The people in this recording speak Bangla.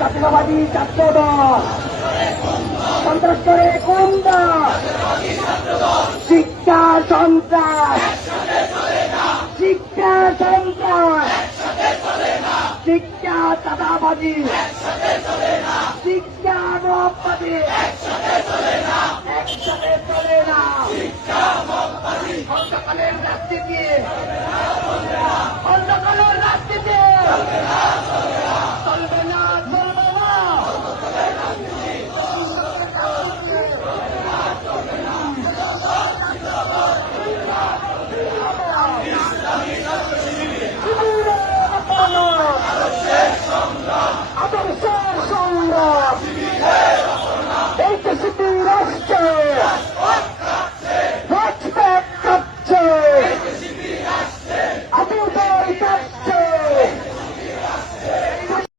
জাতীয়তাবাদী ছাত্রদল সন্ত্রাস করে গুন্ডা শিক্ষা সন্ত্রাস শিক্ষা সন্ত্রাস শিক্ষা চাঁদাবাজি শিক্ষা মহব্বতী একসাথে চলে না অন্ধকারের রাজনীতি অন্ধকারের রাজনীতি